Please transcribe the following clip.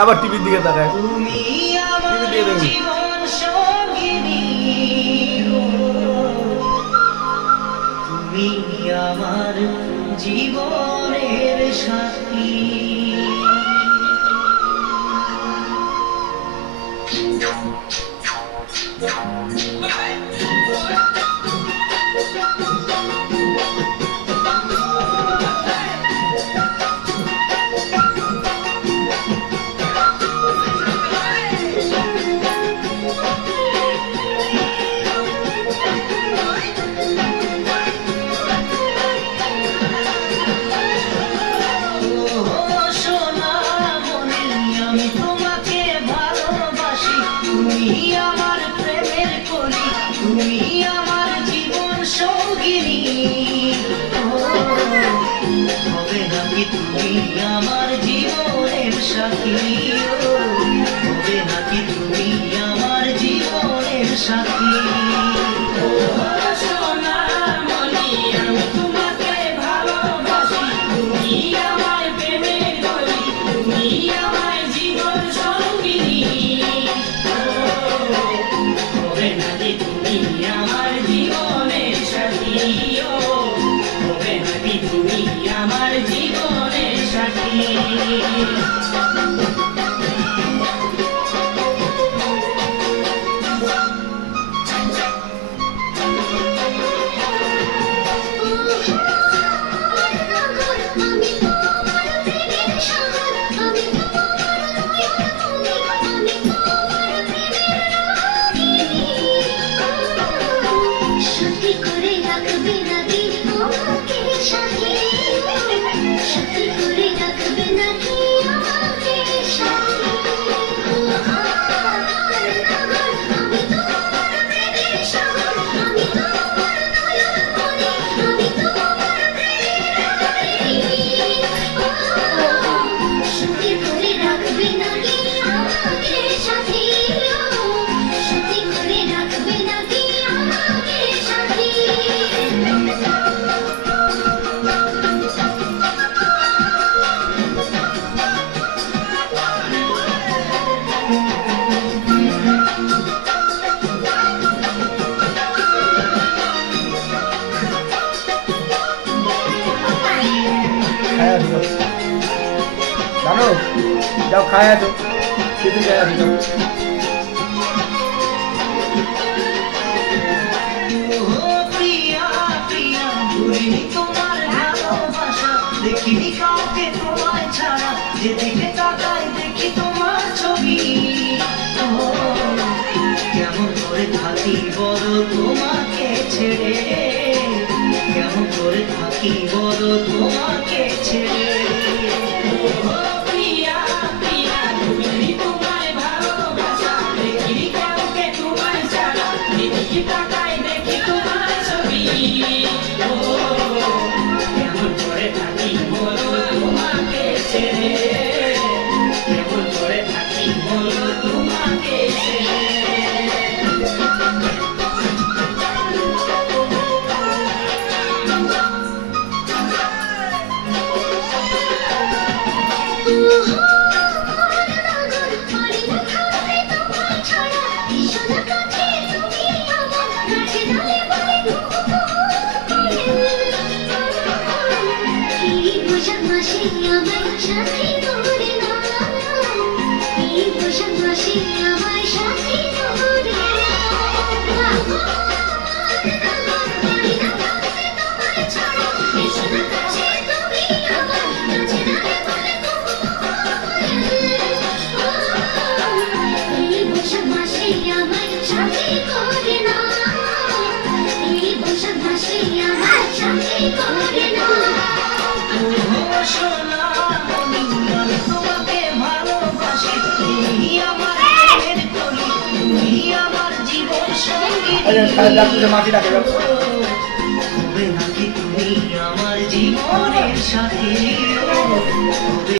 আবার টিভির দিকে তাকায়, টিভির দিকে দেখবি। তুমি আমার জীবনের সাথী। তুমি আমার জীবন সঙ্গিনী, হবে নাকি তুমি আমার জীবনের সাথী, হবে নাকি তুমি আমার জীবনের সাথী। আমার জীবনের সাথী। জানো যাও খায় আসো, সেদিন খায় আসো। তোমার ভালোবাসা দেখিনি কাউকে তোমায় ছাড়া, যেদিকে তাকাই দেখি তোমার ছবি। কেমন করে থাকি বলো তোমাকে ছেড়ে, কেমন করে থাকি বলো তোমাকে ছেড়ে। কেমন করে থাকি বলো তোমাকে ছেড়ে, কেমন করে থাকি বলো তোমাকে ছেড়ে। মাটি রাখে হবে নাকি তুমি আমার জীবনের সাথী।